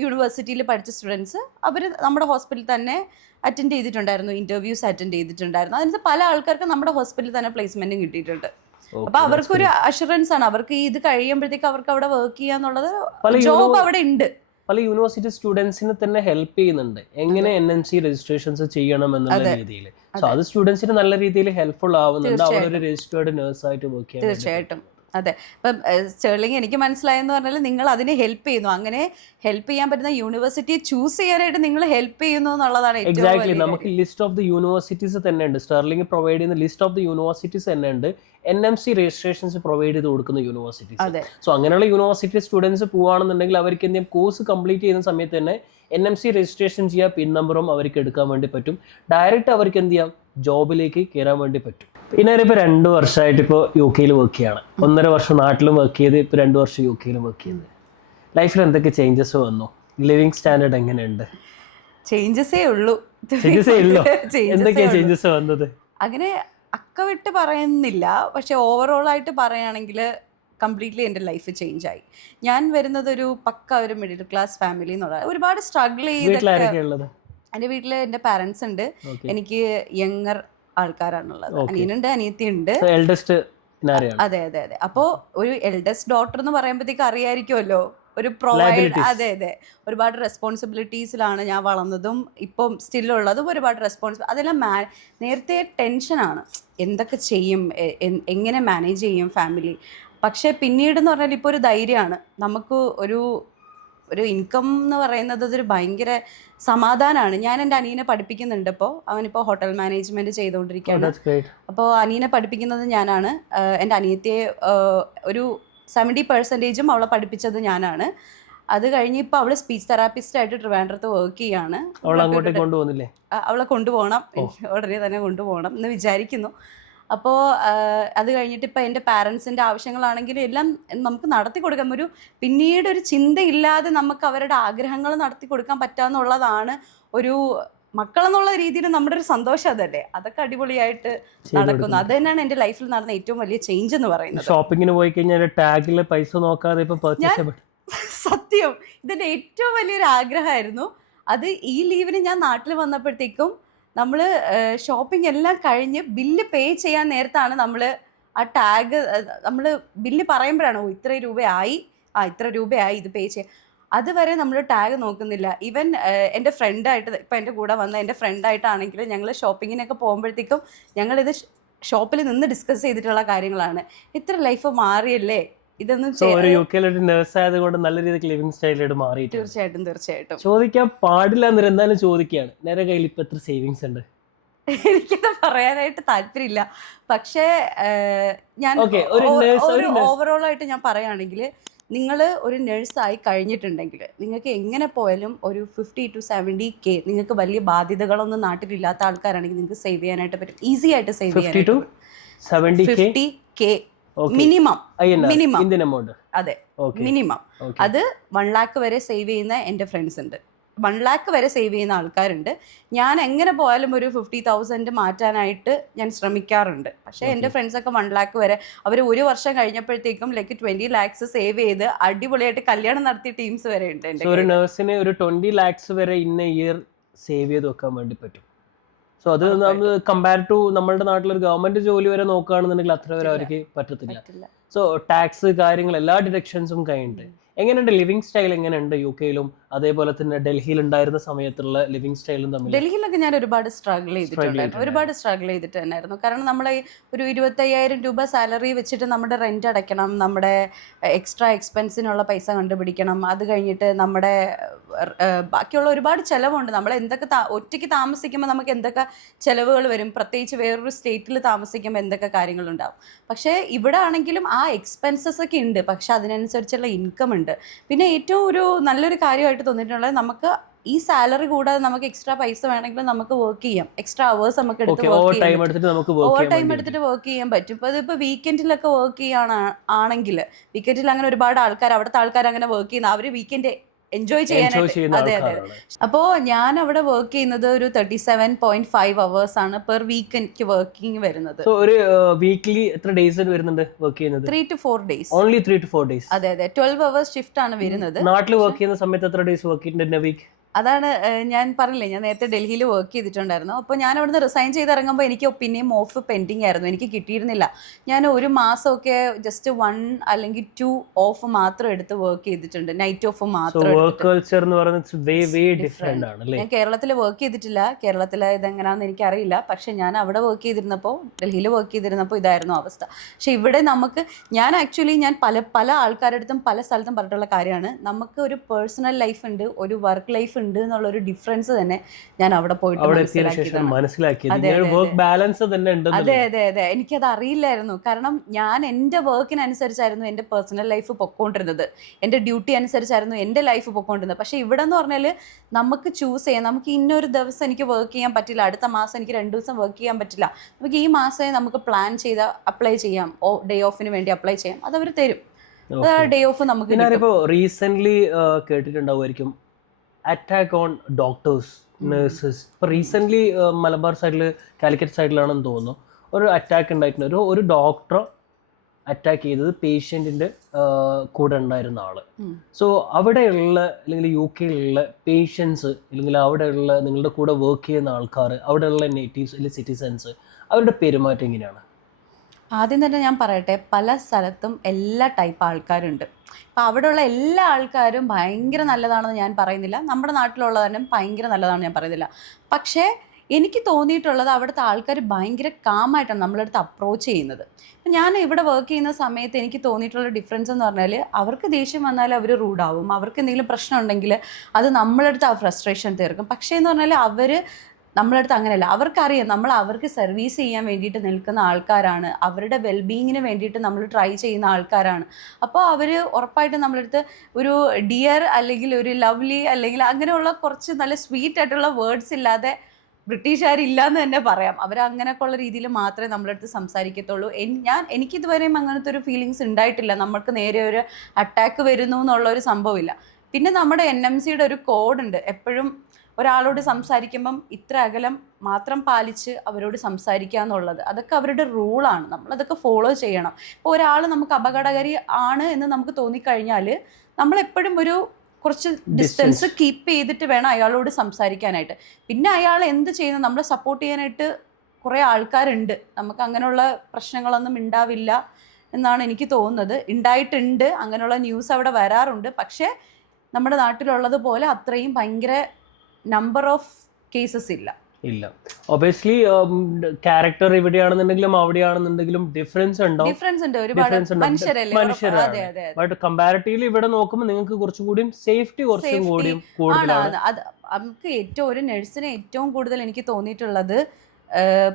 യൂണിവേഴ്സിറ്റിയിൽ പഠിച്ച സ്റ്റുഡൻസ് അവർ നമ്മുടെ ഹോസ്പിറ്റലിൽ തന്നെ അറ്റൻഡ് ചെയ്തിട്ടുണ്ടായിരുന്നു, ഇന്റർവ്യൂസ് അറ്റൻഡ് ചെയ്തിട്ടുണ്ടായിരുന്നു. അതിനകത്ത് പല ആൾക്കാർക്ക് നമ്മുടെ ഹോസ്പിറ്റലിൽ തന്നെ പ്ലേസ്മെന്റും കിട്ടിയിട്ടുണ്ട്. അപ്പൊ അവർക്കൊരു അഷുറൻസ് ആണ്, അവർക്ക് ഇത് കഴിയുമ്പോഴത്തേക്ക് അവർക്ക് അവിടെ വർക്ക് ചെയ്യാന്നുള്ളത് ജോബ് അവിടെ ഉണ്ട്. പല യൂണിവേഴ്സിറ്റി സ്റ്റുഡൻസിനെ തന്നെ ഹെൽപ്പ് ചെയ്യുന്നുണ്ട് എങ്ങനെ NMC രജിസ്ട്രേഷൻസ് ചെയ്യണം എന്നുള്ള രീതിയിൽ. സോ അത് സ്റ്റുഡൻസിന് നല്ല രീതിയിൽ ഹെൽപ്ഫുൾ ആവുന്നുണ്ട്, അവരൊരു രജിസ്റ്റേർഡ് നഴ്സായിട്ട് വർക്ക് ചെയ്യാൻ. തീർച്ചയായിട്ടും. അതെ, ഇപ്പം സ്റ്റേർലിംഗ് എനിക്ക് മനസ്സിലായെന്ന് പറഞ്ഞാൽ നിങ്ങൾ അതിനെ ഹെൽപ്പ് ചെയ്യുന്നു. അങ്ങനെ ഹെൽപ്പ് ചെയ്യാൻ പറ്റുന്ന യൂണിവേഴ്സിറ്റിയെ ചൂസ് ചെയ്യാനായിട്ട് നിങ്ങൾ ഹെൽപ്പ് ചെയ്യുന്നു എന്നുള്ളതാണ്. എക്സാക്ട്ലി, നമുക്ക് ലിസ്റ്റ് ഓഫ് ദി യൂണിവേഴ്സിറ്റീസ് തന്നെ ഉണ്ട്. സ്റ്റെർലിംഗ് പ്രൊവൈഡ് ചെയ്യുന്ന ലിസ്റ്റ് ഓഫ് ദി യൂണിവേഴ്സിറ്റീസ് തന്നെ ഉണ്ട്, NMC രജിസ്ട്രേഷൻസ് പ്രൊവൈഡ് ചെയ്ത് കൊടുക്കുന്ന യൂണിവേഴ്സിറ്റീസ്. സോ അങ്ങനെയുള്ള യൂണിവേഴ്സിറ്റി സ്റ്റുഡൻസ് പോവുകയാണെന്നുണ്ടെങ്കിൽ അവർക്ക് എന്തെങ്കിലും കോഴ്സ് കംപ്ലീറ്റ് ചെയ്യുന്ന സമയത്ത് തന്നെ NMC രജിസ്ട്രേഷൻ ചെയ്യാൻ പിൻ നമ്പറും അവർക്ക് എടുക്കാൻ വേണ്ടി പറ്റും. ഡയറക്റ്റ് അവർക്ക് എന്ത് ചെയ്യാം, ജോബിലേക്ക് കയറാൻ വേണ്ടി പറ്റും. പിന്നെ ഇപ്പോൾ 2 വർഷമായിട്ട് ഇപ്പോൾ UK വർക്ക് ചെയ്യാണ്. 1.5 വർഷം നാട്ടിലും വർക്ക് ചെയ്ത്, ഇപ്പോൾ 2 വർഷം UK വർക്ക് ചെയ്യുന്നത്. ലൈഫിൽ എന്തൊക്കെ ചേഞ്ചസ് വന്നു? ലിവിങ് സ്റ്റാൻഡേർഡ് എങ്ങനെയുണ്ട്? ചേഞ്ചസേ ഉള്ളൂ. എന്തൊക്കെയാ ചേഞ്ചസ് വന്നത്? അങ്ങനെ അക്കവിട്ട് പറയുന്നില്ല, പക്ഷെ ഓവറോൾ ആയിട്ട് പറയുകയാണെങ്കിൽ കംപ്ലീറ്റ്ലി എൻ്റെ ലൈഫ് ചേഞ്ച് ആയി. ഞാൻ വരുന്നത് ഒരു ഒരു മിഡിൽ ക്ലാസ് ഫാമിലി എന്നുള്ള ഒരുപാട് സ്ട്രഗിൾ ചെയ്ത്. എൻ്റെ വീട്ടിൽ എൻ്റെ പാരൻസ് ഉണ്ട്, എനിക്ക് യങ്ങർ ആൾക്കാരാണുള്ളത്, അനിയനുണ്ട്, അനിയത്തിയുണ്ട്. അതെ അതെ അതെ. അപ്പോൾ ഒരു എൽഡസ്റ്റ് ഡോട്ടർ എന്ന് പറയുമ്പോഴത്തേക്ക് അറിയായിരിക്കുമല്ലോ, ഒരു അതെ അതെ, ഒരുപാട് റെസ്പോൺസിബിലിറ്റീസിലാണ് ഞാൻ വളർന്നതും ഇപ്പം സ്റ്റില്ലുള്ളതും. ഒരുപാട് അതെല്ലാം നേരത്തെ ടെൻഷനാണ്, എന്തൊക്കെ ചെയ്യും, എങ്ങനെ മാനേജ് ചെയ്യും ഫാമിലി. പക്ഷേ പിന്നീട് എന്ന് പറഞ്ഞാൽ ഇപ്പോൾ ഒരു ധൈര്യമാണ്, നമുക്ക് ഒരു ഒരു ഇൻകം എന്ന് പറയുന്നത് അതൊരു ഭയങ്കര സമാധാനമാണ്. ഞാൻ എൻ്റെ അനിയനെ പഠിപ്പിക്കുന്നുണ്ട്. ഇപ്പോൾ അവനിപ്പോൾ ഹോട്ടൽ മാനേജ്മെൻറ്റ് ചെയ്തുകൊണ്ടിരിക്കുകയാണ്. അപ്പോൾ അനിയനെ പഠിപ്പിക്കുന്നത് ഞാനാണ്. എൻ്റെ അനിയത്തിയെ ഒരു 70% അവളെ പഠിപ്പിച്ചത് ഞാനാണ്. അത് കഴിഞ്ഞ് ഇപ്പോൾ അവള് സ്പീച്ച് തെറാപ്പിസ്റ്റ് ആയിട്ട് ട്രിവാൻഡ്രത്ത് വർക്ക് ചെയ്യാണ്. അവളെ കൊണ്ടുപോകണം, ഉടനെ തന്നെ കൊണ്ടുപോകണം എന്ന് വിചാരിക്കുന്നു. അപ്പോൾ അത് കഴിഞ്ഞിട്ട് ഇപ്പോൾ എൻ്റെ പാരൻസിൻ്റെ ആവശ്യങ്ങളാണെങ്കിലും എല്ലാം നമുക്ക് നടത്തി കൊടുക്കാം. പിന്നീട് ഒരു ചിന്തയില്ലാതെ നമുക്ക് അവരുടെ ആഗ്രഹങ്ങൾ നടത്തി കൊടുക്കാൻ പറ്റാന്നുള്ളതാണ് ഒരു മക്കളെന്നുള്ള രീതിയിൽ നമ്മുടെ ഒരു സന്തോഷം. അതല്ലേ, അതൊക്കെ അടിപൊളിയായിട്ട് നടക്കുന്നു. അത് തന്നെയാണ് എൻ്റെ ലൈഫിൽ നടന്ന ഏറ്റവും വലിയ ചേഞ്ച് എന്ന് പറയുന്നത്. ഷോപ്പിങ്ങിന് പോയി കഴിഞ്ഞാൽ ടാഗിൽ പൈസ നോക്കാതെ സത്യം ഇതെൻ്റെ ഏറ്റവും വലിയൊരു ആഗ്രഹമായിരുന്നു. അത് ഈ ലീവിന് ഞാൻ നാട്ടിൽ വന്നപ്പോഴത്തേക്കും നമ്മൾ ഷോപ്പിംഗ് എല്ലാം കഴിഞ്ഞ് ബില്ല് പേ ചെയ്യാൻ നേരത്താണ് നമ്മൾ ആ ടാഗ് നമ്മൾ ബില്ല് പറയുമ്പോഴാണ് ഇത്ര രൂപയായി, ഇത്ര രൂപയായി, ഇത് പേ ചെയ്യാം. അതുവരെ നമ്മൾ ടാഗ് നോക്കുന്നില്ല. ഈവൻ എൻ്റെ ഫ്രണ്ടായിട്ട് ഇപ്പം എൻ്റെ കൂടെ വന്ന എൻ്റെ ഫ്രണ്ടായിട്ടാണെങ്കിൽ ഞങ്ങൾ ഷോപ്പിങ്ങിനൊക്കെ പോകുമ്പോഴത്തേക്കും ഞങ്ങളിത് ഷോപ്പിൽ നിന്ന് ഡിസ്കസ് ചെയ്തിട്ടുള്ള കാര്യങ്ങളാണ്. ഇത്ര ലൈഫ് മാറിയല്ലേ, ഇതൊന്നും നല്ല രീതിക്ക് ലിവിംഗ് സ്റ്റൈലിലോട്ട് മാറി. തീർച്ചയായിട്ടും ചോദിക്കാൻ പാടില്ല എന്നാലും ചോദിക്കുകയാണ്, നേരെ കയ്യിൽ ഇപ്പൊ എത്ര സേവിങ്സ് ഉണ്ട്? എനിക്കത് പറയാനായിട്ട് താല്പര്യമില്ല. പക്ഷേ ഞാൻ ഓവറോൾ ആയിട്ട് ഞാൻ പറയുകയാണെങ്കിൽ, നിങ്ങൾ ഒരു നഴ്സായി കഴിഞ്ഞിട്ടുണ്ടെങ്കിൽ നിങ്ങൾക്ക് എങ്ങനെ പോയാലും ഒരു 50 to 70K നിങ്ങൾക്ക് വലിയ ബാധ്യതകളൊന്നും നാട്ടിലില്ലാത്ത ആൾക്കാരാണെങ്കിൽ നിങ്ങൾക്ക് സേവ് ചെയ്യാനായിട്ട് പറ്റും. ഈസി ആയിട്ട് സേവ് ചെയ്യാനായിട്ട് 50K മിനിമം. അതെ, മിനിമം. അത് 1 lakh വരെ സേവ് ചെയ്യുന്ന എൻ്റെ ഫ്രണ്ട്സ് ഉണ്ട്, 1 lakh വരെ സേവ് ചെയ്യുന്ന ആൾക്കാരുണ്ട്. ഞാൻ എങ്ങനെ പോയാലും ഒരു 50,000 മാറ്റാനായിട്ട് ഞാൻ ശ്രമിക്കാറുണ്ട്. പക്ഷേ എൻ്റെ ഫ്രണ്ട്സൊക്കെ 1 lakh വരെ, അവർ ഒരു വർഷം കഴിഞ്ഞപ്പോഴത്തേക്കും 20 lakhs സേവ് ചെയ്ത് അടിപൊളിയായിട്ട് കല്യാണം നടത്തിയ ടീംസ് വരെ ഉണ്ട്. ഒരു നഴ്സിന് ഒരു 20 lakhs വരെ ഇൻ എ ഇയർ സേവ് ചെയ്ത് വെക്കാൻ വേണ്ടി പറ്റും. സോ അത് നമ്മൾ കമ്പയർ ടു നമ്മുടെ നാട്ടിലൊരു ഗവൺമെന്റ് ജോലി വരെ നോക്കുകയാണെന്നുണ്ടെങ്കിൽ അത്ര വരെ അവർക്ക് പറ്റത്തില്ല. സോ ടാക്സ് കാര്യങ്ങൾ എല്ലാ ഡിഡക്ഷൻസും കഴിഞ്ഞിട്ട് എങ്ങനെയുണ്ട് ലിവിംഗ് സ്റ്റൈൽ? എങ്ങനെയുണ്ട് യുകെയിലും അതേപോലെ തന്നെ ഡൽഹിയിൽ ഉണ്ടായിരുന്ന സമയത്തുള്ള ലിവിംഗ് സ്റ്റൈലും തമ്മിൽ? ഡൽഹിയിലൊക്കെ ഞാൻ ഒരുപാട് സ്ട്രഗിൾ ചെയ്തിട്ടുണ്ടായിരുന്നു. കാരണം നമ്മളെ ഒരു 25,000 രൂപ സാലറി വെച്ചിട്ട് നമ്മുടെ റെന്റ് അടയ്ക്കണം, നമ്മുടെ എക്സ്ട്രാ എക്സ്പെൻസിനുള്ള പൈസ കണ്ടുപിടിക്കണം, അത് കഴിഞ്ഞിട്ട് നമ്മുടെ ബാക്കിയുള്ള ഒരുപാട് ചിലവുണ്ട്. നമ്മൾ എന്തൊക്കെ ഒറ്റയ്ക്ക് താമസിക്കുമ്പോൾ നമുക്ക് എന്തൊക്കെ ചിലവുകൾ വരും, പ്രത്യേകിച്ച് വേറൊരു സ്റ്റേറ്റിൽ താമസിക്കുമ്പോൾ എന്തൊക്കെ കാര്യങ്ങളുണ്ടാവും. പക്ഷേ ഇവിടെ ആണെങ്കിലും ആ എക്സ്പെൻസസ് ഒക്കെ ഉണ്ട്, പക്ഷെ അതിനനുസരിച്ചുള്ള ഇൻകം ഉണ്ട്. പിന്നെ ഏറ്റവും ഒരു നല്ലൊരു കാര്യമായിട്ട് തോന്നിയിട്ടുള്ളത്, നമുക്ക് ഈ സാലറി കൂടാതെ നമുക്ക് എക്സ്ട്രാ പൈസ വേണമെങ്കിൽ നമുക്ക് വർക്ക് ചെയ്യാം, എക്സ്ട്രാ അവേഴ്സ് നമുക്ക് എടുത്ത് ഓവർ ടൈം എടുത്തിട്ട് വർക്ക് ചെയ്യാൻ പറ്റും. ഇപ്പോൾ വീക്കെൻഡിലൊക്കെ വർക്ക് ചെയ്യുകയാണെങ്കിൽ, വീക്കെൻഡിൽ അങ്ങനെ ഒരുപാട് ആൾക്കാർ, അവിടുത്തെ ആൾക്കാർ അങ്ങനെ വർക്ക് ചെയ്യുന്ന, അവർ വീക്കെൻഡ് എൻജോയ് ചെയ്യാനായിട്ട്. അതെ. അപ്പോൾ ഞാൻ അവിടെ വർക്ക് ചെയ്യുന്നത് ഒരു 37.5 hours ആണ് പെർ വീക്ക് എനിക്ക് വർക്കിംഗ് വരുന്നത്. ഒരു വീക്ക്ലി എത്ര ഡേയ്സ് വരുന്നുണ്ട് വർക്ക് ചെയ്യുന്നത്? 3 to 4 days. Only 3 to 4 days. അതെ, 12 hours ഷിഫ്റ്റ് ആണ് വരുന്നത്. നാട്ടിൽ വർക്ക് ചെയ്യുന്ന സമയത്ത് എത്ര ഡേയ്സ് വർക്ക് ചെയ്യുന്നുണ്ട് വീക്ക്? അതാണ് ഞാൻ പറഞ്ഞില്ലേ, ഞാൻ നേരത്തെ ഡൽഹിയിൽ വർക്ക് ചെയ്തിട്ടുണ്ടായിരുന്നു. അപ്പോൾ ഞാൻ അവിടുന്ന് റിസൈൻ ചെയ്തിറങ്ങുമ്പോൾ എനിക്ക് പിന്നെയും ഓഫ് പെൻഡിങ് ആയിരുന്നു, എനിക്ക് കിട്ടിയിരുന്നില്ല. ഞാൻ ഒരു മാസമൊക്കെ ജസ്റ്റ് 1 അല്ലെങ്കിൽ 2 ഓഫ് മാത്രം എടുത്ത് വർക്ക് ചെയ്തിട്ടുണ്ട്, നൈറ്റ് ഓഫ് മാത്രം. ഞാൻ കേരളത്തിൽ വർക്ക് ചെയ്തിട്ടില്ല, കേരളത്തിൽ ഇതെങ്ങനെയാണെന്ന് എനിക്കറിയില്ല. പക്ഷെ ഞാൻ അവിടെ വർക്ക് ചെയ്തിരുന്നപ്പോൾ, ഡൽഹിയിൽ വർക്ക് ചെയ്തിരുന്നപ്പോൾ ഇതായിരുന്നു അവസ്ഥ. പക്ഷെ ഇവിടെ ഞാൻ പല ആൾക്കാരുടെ അടുത്തും പല സ്ഥലത്തും പറഞ്ഞിട്ടുള്ള കാര്യമാണ്, നമുക്ക് ഒരു പേഴ്സണൽ ലൈഫ് ഉണ്ട്, ഒരു വർക്ക് ലൈഫ് ഉണ്ട് എന്നുള്ളൊരു ഡിഫറൻസ് തന്നെ ഞാൻ അവിടെ പോയിട്ട് മനസ്സിലാക്കി. അതെ, എനിക്കത് അറിയില്ലായിരുന്നു. കാരണം ഞാൻ എൻ്റെ വർക്കിനനുസരിച്ചായിരുന്നു എൻ്റെ പേഴ്സണൽ ലൈഫ് പൊക്കോണ്ടിരുന്നത്, എൻ്റെ ഡ്യൂട്ടി അനുസരിച്ചായിരുന്നു എൻ്റെ ലൈഫ് പൊക്കോണ്ടിരുന്നത്. പക്ഷേ ഇവിടെ എന്ന് പറഞ്ഞാൽ നമുക്ക് ചൂസ് ചെയ്യാം, നമുക്ക് ഇന്നൊരു ദിവസം എനിക്ക് വർക്ക് ചെയ്യാൻ പറ്റില്ല, അടുത്ത മാസം എനിക്ക് 2 ദിവസം വർക്ക് ചെയ്യാൻ പറ്റില്ല, നമുക്ക് ഈ മാസമേ നമുക്ക് പ്ലാൻ ചെയ്ത് അപ്ലൈ ചെയ്യാം, ഡേ ഓഫിന് വേണ്ടി അപ്ലൈ ചെയ്യാം, അതവർ തരും. ഡേ ഓഫ് നമുക്ക് റീസെന്റ് കേട്ടിട്ടുണ്ടാവുമായിരിക്കും അറ്റാക്ക് ഓൺ ഡോക്ടേഴ്സ്, നഴ്സസ്. ഇപ്പോൾ റീസെൻ്റ്ലി മലബാർ സൈഡിൽ, കാലിക്കറ്റ് സൈഡിലാണെന്ന് തോന്നുന്നു, ഒരു അറ്റാക്ക് ഉണ്ടായിട്ടുണ്ട്. ഒരു ഡോക്ടറെ അറ്റാക്ക് ചെയ്തത് പേഷ്യൻറ്റിൻ്റെ കൂടെ ഉണ്ടായിരുന്ന ആൾ. സോ അവിടെയുള്ള അല്ലെങ്കിൽ UK-യിലുള്ള പേഷ്യൻസ് അല്ലെങ്കിൽ അവിടെയുള്ള നിങ്ങളുടെ കൂടെ വർക്ക് ചെയ്യുന്ന ആൾക്കാർ, അവിടെയുള്ള നേറ്റീവ്സ് അല്ലെങ്കിൽ സിറ്റിസൻസ്, അവരുടെ പെരുമാറ്റം എങ്ങനെയാണ്? ആദ്യം തന്നെ ഞാൻ പറയട്ടെ, പല സ്ഥലത്തും എല്ലാ ടൈപ്പ് ആൾക്കാരുണ്ട്. അപ്പം അവിടെയുള്ള എല്ലാ ആൾക്കാരും ഭയങ്കര നല്ലതാണെന്ന് ഞാൻ പറയുന്നില്ല, നമ്മുടെ നാട്ടിലുള്ളവരും ഭയങ്കര നല്ലതാണെന്ന് ഞാൻ പറയുന്നില്ല. പക്ഷേ എനിക്ക് തോന്നിയിട്ടുള്ളത് അവിടുത്തെ ആൾക്കാർ ഭയങ്കര കാമായിട്ടാണ് നമ്മളടുത്ത് അപ്രോച്ച് ചെയ്യുന്നത്. അപ്പം ഞാൻ ഇവിടെ വർക്ക് ചെയ്യുന്ന സമയത്ത് എനിക്ക് തോന്നിയിട്ടുള്ള ഡിഫറൻസ് എന്ന് പറഞ്ഞാൽ അവർക്ക് ദേഷ്യം വന്നാൽ അവർ റൂഡാവും, അവർക്ക് എന്തെങ്കിലും പ്രശ്നം ഉണ്ടെങ്കിൽ അത് നമ്മളടുത്ത് ആ ഫ്രസ്ട്രേഷൻ തീർക്കും. പക്ഷേ എന്ന് പറഞ്ഞാൽ അവർ നമ്മളടുത്ത് അങ്ങനെയല്ല, അവർക്കറിയാം നമ്മൾ അവർക്ക് സർവീസ് ചെയ്യാൻ വേണ്ടിയിട്ട് നിൽക്കുന്ന ആൾക്കാരാണ്, അവരുടെ വെൽബീയിങ്ങിന് വേണ്ടിയിട്ട് നമ്മൾ ട്രൈ ചെയ്യുന്ന ആൾക്കാരാണ്. അപ്പോൾ അവർ ഉറപ്പായിട്ടും നമ്മളടുത്ത് ഒരു ഡിയർ അല്ലെങ്കിൽ ഒരു ലവ്ലി അല്ലെങ്കിൽ അങ്ങനെയുള്ള കുറച്ച് നല്ല സ്വീറ്റ് ആയിട്ടുള്ള വേർഡ്സ് ഇല്ലാതെ ബ്രിട്ടീഷുകാരില്ല എന്ന് തന്നെ പറയാം. അവർ അങ്ങനെയൊക്കെ ഉള്ള രീതിയിൽ മാത്രമേ നമ്മളടുത്ത് സംസാരിക്കത്തുള്ളൂ. എനിക്കിതുവരെയും അങ്ങനത്തെ ഒരു ഫീലിങ്സ് ഉണ്ടായിട്ടില്ല, നമ്മൾക്ക് നേരെ ഒരു അറ്റാക്ക് വരുന്നു എന്നുള്ളൊരു സംഭവമില്ല. പിന്നെ നമ്മുടെ NMCയുടെ ഒരു കോഡുണ്ട്, എപ്പോഴും ഒരാളോട് സംസാരിക്കുമ്പം ഇത്ര അകലം മാത്രം പാലിച്ച് അവരോട് സംസാരിക്കുക എന്നുള്ളത്. അതൊക്കെ അവരുടെ റൂളാണ്, നമ്മളതൊക്കെ ഫോളോ ചെയ്യണം. ഇപ്പോൾ ഒരാൾ നമുക്ക് അപകടകാരി ആണ് എന്ന് നമുക്ക് തോന്നിക്കഴിഞ്ഞാൽ നമ്മളെപ്പോഴും ഒരു കുറച്ച് ഡിസ്റ്റൻസ് കീപ്പ് ചെയ്തിട്ട് വേണം അയാളോട് സംസാരിക്കാനായിട്ട്. പിന്നെ അയാൾ എന്ത് ചെയ്യുന്നു, നമ്മളെ സപ്പോർട്ട് ചെയ്യാനായിട്ട് കുറേ ആൾക്കാരുണ്ട്, നമുക്ക് അങ്ങനെയുള്ള പ്രശ്നങ്ങളൊന്നും ഉണ്ടാവില്ല എന്നാണ് എനിക്ക് തോന്നുന്നത്. ഉണ്ടായിട്ടുണ്ട്, അങ്ങനെയുള്ള ന്യൂസ് അവിടെ വരാറുണ്ട്. പക്ഷേ നമ്മുടെ നാട്ടിലുള്ളത് പോലെ അത്രയും ഭയങ്കര നമ്പർ ഓഫ് കേസസ് ഇല്ല. ഒബിയസ്ലി ക്യാരക്ടർ ഇവിടെയാണെന്നുണ്ടെങ്കിലും അവിടെയാണെന്നുണ്ടെങ്കിലും ഡിഫറൻസ് ഉണ്ട്, ഒരുപാട് മനുഷ്യരാണ്. ബട്ട് കമ്പാരിറ്റീവ്ലി ഇവിടെ നോക്കുമ്പോൾ നിങ്ങൾക്ക് കുറച്ചുകൂടി സേഫ്റ്റി കുറച്ചും കൂടി കൂടുതലാണ്. അത് നമുക്ക് ഏറ്റവും ഒരു നഴ്സിനെ ഏറ്റവും കൂടുതൽ എനിക്ക് തോന്നിയിട്ടുള്ളത്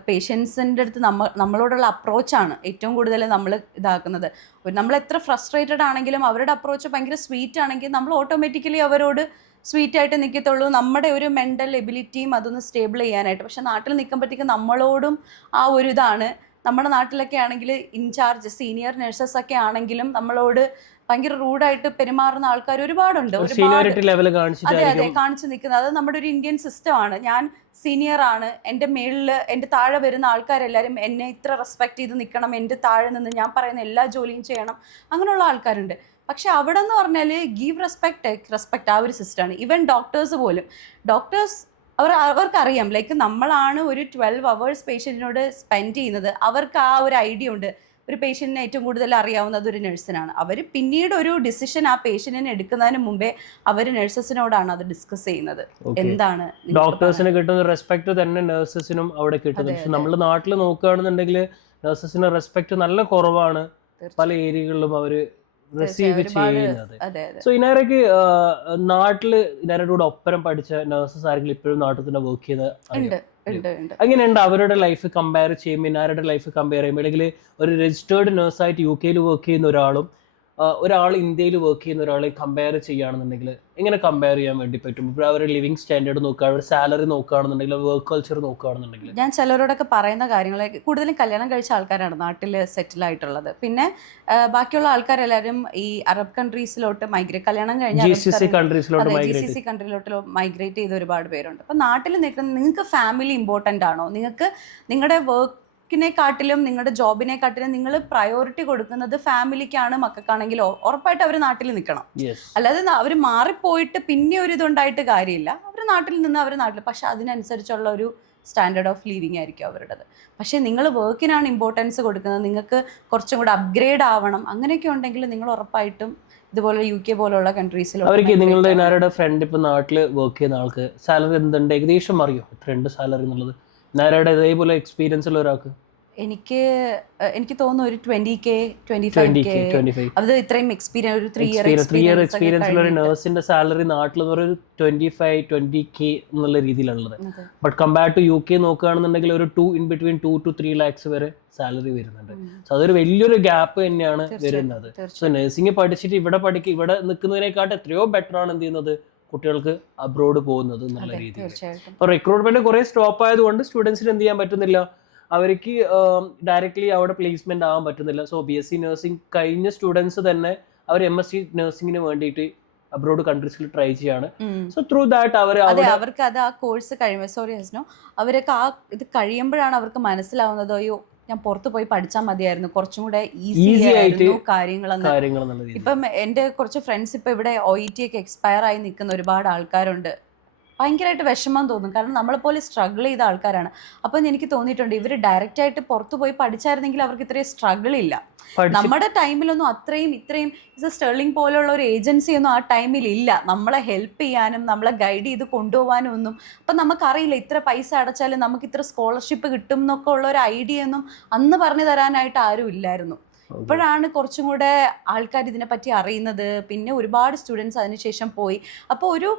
പേഷ്യൻസിൻ്റെ അടുത്ത് നമ്മളോടുള്ള അപ്രോച്ചാണ് ഏറ്റവും കൂടുതൽ നമ്മൾ ഇതാക്കുന്നത്. നമ്മൾ എത്ര ഫ്രസ്ട്രേറ്റഡ് ആണെങ്കിലും അവരുടെ അപ്രോച്ച് ഭയങ്കര സ്വീറ്റ് ആണെങ്കിൽ നമ്മൾ ഓട്ടോമാറ്റിക്കലി അവരോട് സ്വീറ്റ് ആയിട്ട് നിൽക്കത്തുള്ളൂ, നമ്മുടെ ഒരു മെൻ്റൽ എബിലിറ്റിയും അതൊന്ന് സ്റ്റേബിൾ ചെയ്യാനായിട്ട്. പക്ഷെ നാട്ടിൽ നിൽക്കുമ്പോഴത്തേക്കും നമ്മളോടും ആ ഒരു ഇതാണ്. നമ്മുടെ നാട്ടിലൊക്കെ ആണെങ്കിൽ ഇൻചാർജ് സീനിയർ നഴ്സസ് ഒക്കെ ആണെങ്കിലും നമ്മളോട് ഭയങ്കര റൂഡായിട്ട് പെരുമാറുന്ന ആൾക്കാർ ഒരുപാടുണ്ട്. അതെ അതെ, കാണിച്ചു നിൽക്കുന്നത്. അത് നമ്മുടെ ഒരു ഇന്ത്യൻ സിസ്റ്റമാണ്. ഞാൻ സീനിയർ ആണ്, എൻ്റെ മേളിൽ എൻ്റെ താഴെ വരുന്ന ആൾക്കാരെല്ലാവരും എന്നെ ഇത്ര റെസ്പെക്ട് ചെയ്ത് നിൽക്കണം, എൻ്റെ താഴെ നിന്ന് ഞാൻ പറയുന്ന എല്ലാ ജോലിയും ചെയ്യണം, അങ്ങനെയുള്ള ആൾക്കാരുണ്ട്. പക്ഷെ അവിടെ എന്ന് പറഞ്ഞാൽ ഗീവ് റെസ്പെക്ട് ആ ഒരു സിസ്റ്റമാണ്. ഈവൻ ഡോക്ടേഴ്സ് പോലും, ഡോക്ടേഴ്സ് അവർക്കറിയാം ലൈക്ക് നമ്മളാണ് ഒരു 12 hours പേഷ്യൻറ്റിനോട് സ്പെൻഡ് ചെയ്യുന്നത്. അവർക്ക് ആ ഒരു ഐഡിയ ഉണ്ട്, ഒരു പേഷ്യൻറ്റിനെ ഏറ്റവും കൂടുതൽ അറിയാവുന്നത് ഒരു നഴ്സിനാണ്. അവർ പിന്നീട് ഒരു ഡിസിഷൻ ആ പേഷ്യൻറ്റിനെ എടുക്കുന്നതിന് മുമ്പേ അവർ നഴ്സസിനോടാണ് അത് ഡിസ്കസ് ചെയ്യുന്നത്. എന്താണ് ഡോക്ടേഴ്സിന് കിട്ടുന്ന റെസ്പെക്ട് തന്നെ നഴ്സസിനും അവിടെ കിട്ടുന്നത്. പക്ഷെ നമ്മുടെ നാട്ടിൽ നോക്കുകയാണെന്നുണ്ടെങ്കിൽ നഴ്സസിന് റെസ്പെക്ട് നല്ല കുറവാണ്, പല ഏരിയകളിലും അവര് റിസീവ് ചെയ്യുന്നത്. സോ ഇനാരക്ക് നാട്ടില് ഇനാരുടെ കൂടെ ഒപ്പരം പഠിച്ച നഴ്സസ് ആരെങ്കിലും ഇപ്പോഴും നാട്ടിൽ തന്നെ വർക്ക് ചെയ്യുന്നത് അങ്ങനെയുണ്ട്? അവരുടെ ലൈഫ് കമ്പയർ ചെയ്യുമ്പോൾ ഇനാരുടെ ലൈഫ് കമ്പയർ ചെയ്യുമ്പോൾ, അല്ലെങ്കിൽ ഒരു രജിസ്റ്റേർഡ് നഴ്സായിട്ട് UK വർക്ക് ചെയ്യുന്ന ഒരാളും ഒരാൾ ഇന്ത്യയിൽ വർക്ക് ചെയ്യുന്ന ഒരാളെ കമ്പയർ ചെയ്യുകയാണെന്നുണ്ടെങ്കിൽ എങ്ങനെ കമ്പയർ ചെയ്യാൻ വേണ്ടി പറ്റും? ഇപ്പോൾ അവരുടെ ലിവിങ് സ്റ്റാൻഡേർഡ് നോക്കുക, അവരുടെ സാലറി നോക്കുകയാണെന്നുണ്ടെങ്കിൽ, വർക്ക് കൾച്ചർ നോക്കുകയാണെന്നുണ്ടെങ്കിൽ. ഞാൻ ചിലരോടൊക്കെ പറയുന്ന കാര്യങ്ങൾ, കൂടുതലും കല്യാണം കഴിച്ച ആൾക്കാരാണ് നാട്ടിൽ സെറ്റിൽ ആയിട്ടുള്ളത്. പിന്നെ ബാക്കിയുള്ള ആൾക്കാരെല്ലാവരും ഈ അറബ് കൺട്രീസിലോട്ട് കല്യാണം കഴിഞ്ഞ GCC കൺട്രിയിലോട്ട് മൈഗ്രേറ്റ് ചെയ്ത ഒരുപാട് പേരുണ്ട്. അപ്പം നാട്ടിൽ നിൽക്കുന്ന നിങ്ങൾക്ക് ഫാമിലി ഇമ്പോർട്ടൻ്റ് ആണോ? നിങ്ങൾക്ക് നിങ്ങളുടെ വർക്കിനെക്കാട്ടിലും നിങ്ങളുടെ ജോബിനെക്കാട്ടിലും നിങ്ങൾ പ്രയോറിറ്റി കൊടുക്കുന്നത് ഫാമിലിക്കാണ്, മക്കൾക്കാണെങ്കിലോ ഉറപ്പായിട്ട് അവർ നാട്ടിൽ നിൽക്കണം. അല്ലാതെ അവർ മാറിപ്പോയിട്ട് പിന്നെ ഒരു ഇതുണ്ടായിട്ട് കാര്യമില്ല. അവർ നാട്ടിൽ നിന്ന് അവർ നാട്ടിൽ, പക്ഷെ അതിനനുസരിച്ചുള്ള ഒരു സ്റ്റാൻഡേർഡ് ഓഫ് ലിവിങ് ആയിരിക്കും അവരുടേത്. പക്ഷേ നിങ്ങൾ വർക്കിനാണ് ഇമ്പോർട്ടൻസ് കൊടുക്കുന്നത്, നിങ്ങൾക്ക് കുറച്ചും കൂടെ അപ്ഗ്രേഡ് ആവണം, അങ്ങനെയൊക്കെ ഉണ്ടെങ്കിൽ നിങ്ങൾ ഉറപ്പായിട്ടും ഇതുപോലെ UK പോലുള്ള കൺട്രീസിൽ. അവർക്ക് നിങ്ങളുടെ ഫ്രണ്ട് ഇപ്പൊ നാട്ടിൽ വർക്ക് ചെയ്യുന്ന ആൾക്ക് സാലറി എന്തുണ്ട് ഏകദേശം അറിയോ? എത്രയുണ്ട് സാലറി എന്നുള്ളത് നാരയുടെ ഇതേപോലെ എക്സ്പീരിയൻസ് ഉള്ള ഒരാൾക്ക്? എനിക്ക് തോന്നുന്നു ഒരു 20K 25K. അത് ഇത്രയും എക്സ്പീരിയൻസ്, ഒരു 3 year എക്സ്പീരിയൻസ് ഉള്ള ഒരു നഴ്സിന്റെ സാലറി നാട്ടിൽ ഒരു 25-20K എന്നുള്ള രീതിയിലുള്ളത്. ബട്ട് കമ്പയർഡ് ടു UK നോക്കുകയാണെന്നുണ്ടെങ്കിൽ ഒരു in between 2 to 3 lakhs വരെ സാലറി വരുന്നുണ്ട്. സോ അതൊരു വലിയൊരു ഗ്യാപ്പ് തന്നെയാണ് വരുന്നത്. സോ നഴ്സിംഗ് പഠിച്ചിട്ട് ഇവിടെ നിൽക്കുന്നതിനെക്കാട്ട് എത്രയോ ബെറ്റർ ആണ് എന്ത് ചെയ്യുന്നത്, കുട്ടികൾക്ക് അബ്രോഡ് പോകുന്നത് എന്നുള്ള രീതിയിൽ. അപ്പോൾ റിക്രൂട്ട്മെന്റ് കുറെ സ്റ്റോപ്പ് ആയതുകൊണ്ട് സ്റ്റുഡൻസിന് എന്ത് ചെയ്യാൻ പറ്റുന്നില്ല, അവർക്ക് ഡയറക്റ്റ്ലി അവിടെ പ്ലേസ്മെന്റ് ആവാൻ പറ്റുന്നില്ല. സോ BSc നഴ്സിംഗ് കഴിഞ്ഞ സ്റ്റുഡൻസ് തന്നെ അവർ MSc നഴ്സിംഗിന് വേണ്ടിയിട്ട് അബ്രോഡ് കൺട്രീസിൽ ട്രൈ ചെയ്യാണ്. സോ ത്രൂ ദാറ്റ് അവർക്ക് അത് ആ കോഴ്സ് കഴിയുമ്പോൾ അവരൊക്കെ ആ ഇത് കഴിയുമ്പോഴാണ് അവർക്ക് മനസ്സിലാവുന്നത്, അയ്യോ ഞാൻ പുറത്ത് പോയി പഠിച്ചാൽ മതിയായിരുന്നു, കുറച്ചും കൂടെ ഈസി ആയിരുന്നു കാര്യങ്ങളെന്ന്. ഇപ്പം എൻ്റെ കുറച്ച് ഫ്രണ്ട്സ് ഇപ്പം ഇവിടെ OET ഒക്കെ എക്സ്പയർ ആയി നിൽക്കുന്ന ഒരുപാട് ആൾക്കാരുണ്ട്. ഭയങ്കരമായിട്ട് വിഷമം തോന്നും. കാരണം നമ്മളെപ്പോലെ സ്ട്രഗിൾ ചെയ്ത ആൾക്കാരാണ്. അപ്പം എനിക്ക് തോന്നിയിട്ടുണ്ട് ഇവർ ഡയറക്റ്റായിട്ട് പുറത്ത് പോയി പഠിച്ചായിരുന്നെങ്കിൽ അവർക്ക് ഇത്രയും സ്ട്രഗിൾ ഇല്ല. നമ്മുടെ ടൈമിലൊന്നും ഇത്രയും സ്റ്റെർലിംഗ് പോലുള്ള ഒരു ഏജൻസി ഒന്നും ആ ടൈമിൽ ഇല്ല, നമ്മളെ ഹെൽപ്പ് ചെയ്യാനും നമ്മളെ ഗൈഡ് ചെയ്ത് കൊണ്ടുപോകാനും ഒന്നും. അപ്പം നമുക്കറിയില്ല ഇത്ര പൈസ അടച്ചാലും നമുക്ക് ഇത്ര സ്കോളർഷിപ്പ് കിട്ടും എന്നൊക്കെ ഉള്ള ഒരു ഐഡിയ ഒന്നും അന്ന് പറഞ്ഞു തരാനായിട്ട് ആരും ഇല്ലായിരുന്നു. ഇപ്പോഴാണ് കുറച്ചും കൂടെ ആൾക്കാർ ഇതിനെപ്പറ്റി അറിയുന്നത്. പിന്നെ ഒരുപാട് സ്റ്റുഡൻസ് അതിനുശേഷം പോയി. അപ്പോൾ ഒരു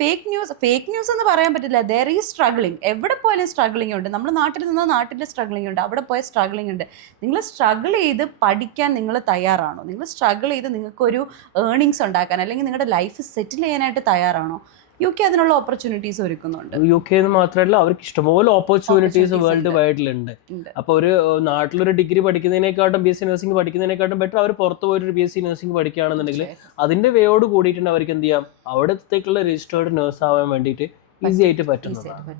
ഫേക്ക് ന്യൂസ് എന്ന് പറയാൻ പറ്റില്ല. There is struggling. എവിടെ പോയാലും സ്ട്രഗ്ലിംഗ് ഉണ്ട്. നമ്മൾ നാട്ടിൽ നിന്നാൽ നാട്ടിൽ സ്ട്രഗ്ലിംഗ് ഉണ്ട്, അവിടെ പോയ സ്ട്രഗ്ലിംഗ് ഉണ്ട്. നിങ്ങൾ സ്ട്രഗിൾ ചെയ്ത് പഠിക്കാൻ നിങ്ങൾ തയ്യാറാണോ? നിങ്ങൾ സ്ട്രഗിൾ ചെയ്ത് നിങ്ങൾക്കൊരു ഏർണിങ്സ് ഉണ്ടാക്കാൻ അല്ലെങ്കിൽ നിങ്ങളുടെ ലൈഫ് സെറ്റിൽ ചെയ്യാനായിട്ട് തയ്യാറാണോ? UK അതിനുള്ള ഓപ്പർച്യൂണിറ്റീസ് ഒരുക്കുന്നുണ്ട്. UK എന്ന് മാത്രമല്ല, അവർക്ക് ഇഷ്ടംപോലെ ഓപ്പർച്യൂണിറ്റീസ് വേൾഡ് വൈഡിലുണ്ട്. അപ്പോൾ ഒരു നാട്ടിലൊരു ഡിഗ്രി പഠിക്കുന്നതിനേക്കാട്ടും BSc നഴ്സിംഗ് പഠിക്കുന്നതിനേക്കാട്ടും ബെറ്റർ അവർ പുറത്ത് പോയിട്ട് BSc നഴ്സിംഗ് പഠിക്കുകയാണെന്നുണ്ടെങ്കിൽ അതിന്റെ വേയോട് കൂടിയിട്ടുണ്ട് അവർക്ക് എന്ത് ചെയ്യാം, അവിടത്തേക്കുള്ള രജിസ്റ്റേർഡ് നേഴ്സ് ആവാൻ വേണ്ടിയിട്ട് ഈസി ആയിട്ട് പറ്റുന്നതാണ്.